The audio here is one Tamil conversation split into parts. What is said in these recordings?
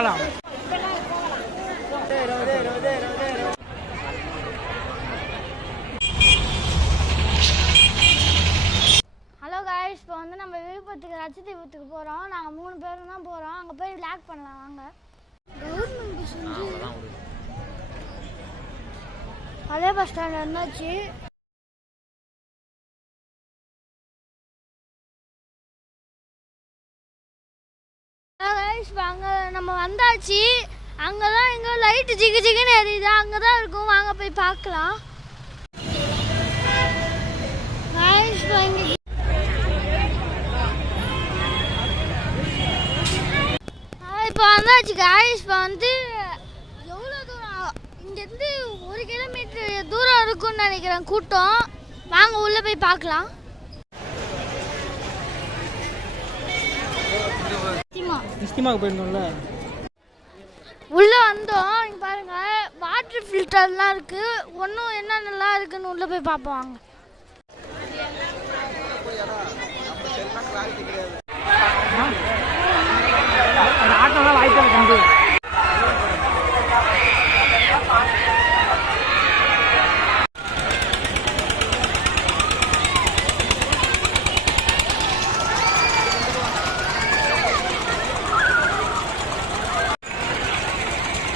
காலம். ஹலோ காய்ஸ் இப்போ வந்து நம்ம விழுப்புரத்துக்கு லட்சத்தீபத்துக்கு போகிறோம் நாங்கள் மூணு பேரும் தான் போகிறோம் அங்கே போய் விளாக் பண்ணலாம் வாங்க. கவர்மெண்ட் பஸ் பழைய பஸ் ஸ்டாண்ட் இருந்தாச்சு இப்போ அங்கே நம்ம வந்தாச்சு. அங்கே தான் எங்கே லைட்டு ஜிகு ஜிகுன்னு எரியுது. அங்கே தான் இருக்கும். வாங்க போய் பார்க்கலாம். Guys, இப்போ இப்போ வந்தாச்சு காய்ஸ் இப்போ வந்து எவ்வளோ தூரம்? இங்கேருந்து ஒரு கிலோமீட்டர் தூரம் இருக்கும்னு நினைக்கிறேன். கூட்டம். வாங்க உள்ளே போய் பார்க்கலாம். இஸ்திமாவுக்கு போயிருந்தோம்ல. உள்ளே வந்தோம். இங்க பாருங்க வாட்டர் ஃபில்டர்லாம் இருக்கு. ஒன்றும் என்னென்னலாம் இருக்குன்னு உள்ளே போய் பார்ப்போம் வாங்க அந்த ஆட்டோலாம் வாய்ப்பு தம்பி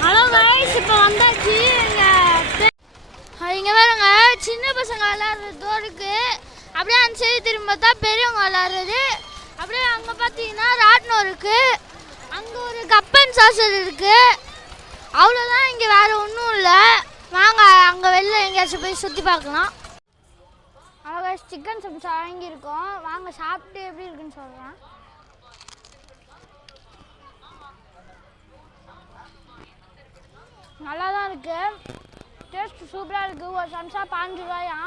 ஹலோ கைஸ் இப்போ வந்தாச்சு இங்கே இங்கே பாருங்க சின்ன பசங்க விளாட்றதோ இருக்கு. அப்படியே அந்த சைடு திரும்ப பார்த்தா பெரியவங்க விளாட்றது அப்படியே அங்கே பார்த்தீங்கன்னா ராட்னம் இருக்கு. அங்கே ஒரு கப்பன் சாசர் இருக்கு. அவ்வளோதான் இங்கே வேற ஒன்றும் இல்லை. வாங்க அங்கே வெளில எங்கேயாச்சும் போய் சுற்றி பார்க்கலாம். அவங்க சிக்கன் சம்சா வாங்கியிருக்கோம் வாங்க சாப்பிட்டு எப்படி இருக்குன்னு சொல்கிறேன் நல்லா தான் இருக்கு. டேஸ்ட் சூப்பராக இருக்கு. ஒரு சம்சா பாஞ்சு ரூபாயா?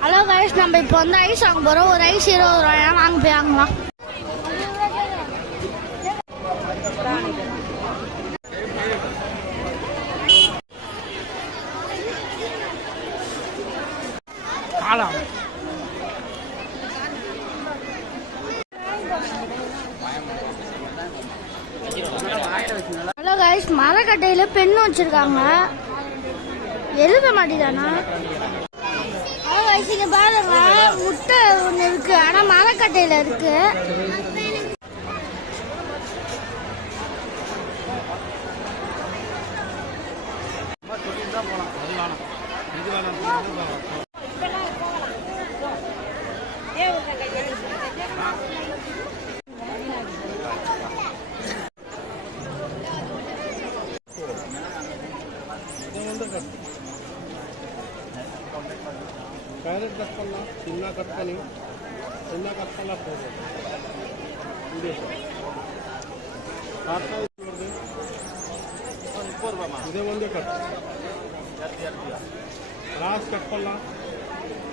ஹலோ கைஸ் நம்ம இப்போ வந்து ஐஸ் வாங்க போகிறோம் ஒரு ஐஸ் இருபது ரூபாயா? வாங்க போய் வாங்கலாம் காலம் ஹலோ கைஸ் மரக்கட்டையில் பெண்ணு வச்சிருக்காங்க. எழுத மாட்டேதானா வயசுக்கு பாருங்க முட்டை ஒன்று இருக்கு. ஆனா மரக்கட்டையில இருக்கு. இது வேணாம். ಚಿನ್ನ ಕಟ್ಕಲಿ ಚಿನ್ನ ಕಟ್ಕಲ್ಲ ಹೋಗೋದು ಇದೆ ಕಾಟ್ನ ನೋಡ್ರಿ ಇದೇ ಒಂದೇ ಕಟ್ ರಾಸ್ ಕಟ್ಕಲ್ಲ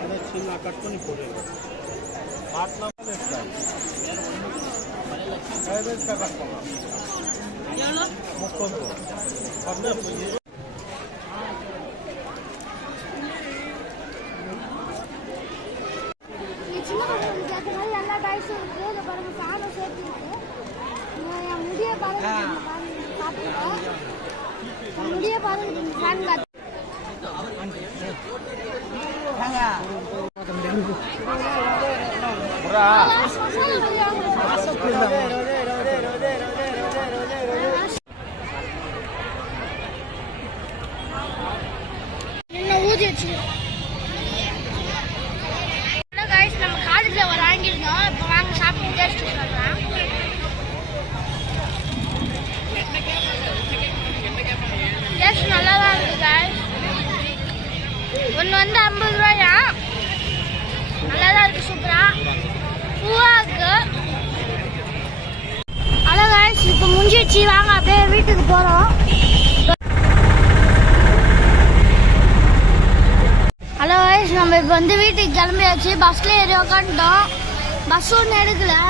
ಅದೇ ಚಿನ್ನ ಕಟ್ಕೊಂಡು ಕೊಡಿ ಕಾಟ್ನ ಕ್ಯಾರೆಟ್ ಕಟ್ಕಲ್ಲ மாதிரி இதை பாருங்க என் முடிய பாருங்க நீங்க பாருங்க, முடிய பாருங்க ஃபேன் காத்து என்ன ஊதி வச்சு ஹலோ கைஸ் நம்ம காலேஜில் ஒரு வாங்கியிருந்தோம் இப்போ வாங்க ஷாப்பிங் டேஸ்ட் சொல்லலாம் டேஸ்ட் நல்லா தான் இருக்கு கைஸ் ஒன்று வந்து ஐம்பது ரூபாயா? நல்லா தான் இருக்கு சூப்பராக பூவாக்கு. அழகா இப்போ முடிஞ்சிடுச்சு. வாங்க அப்படியே வீட்டுக்கு போகிறோம் ஹலோ வயசு நம்ம இப்போ வந்து வீட்டுக்கு கிளம்பியாச்சு. பஸ்ஸில் ஏறி உக்காந்துட்டோம். பஸ் ஒன்றும் எடுக்கலை.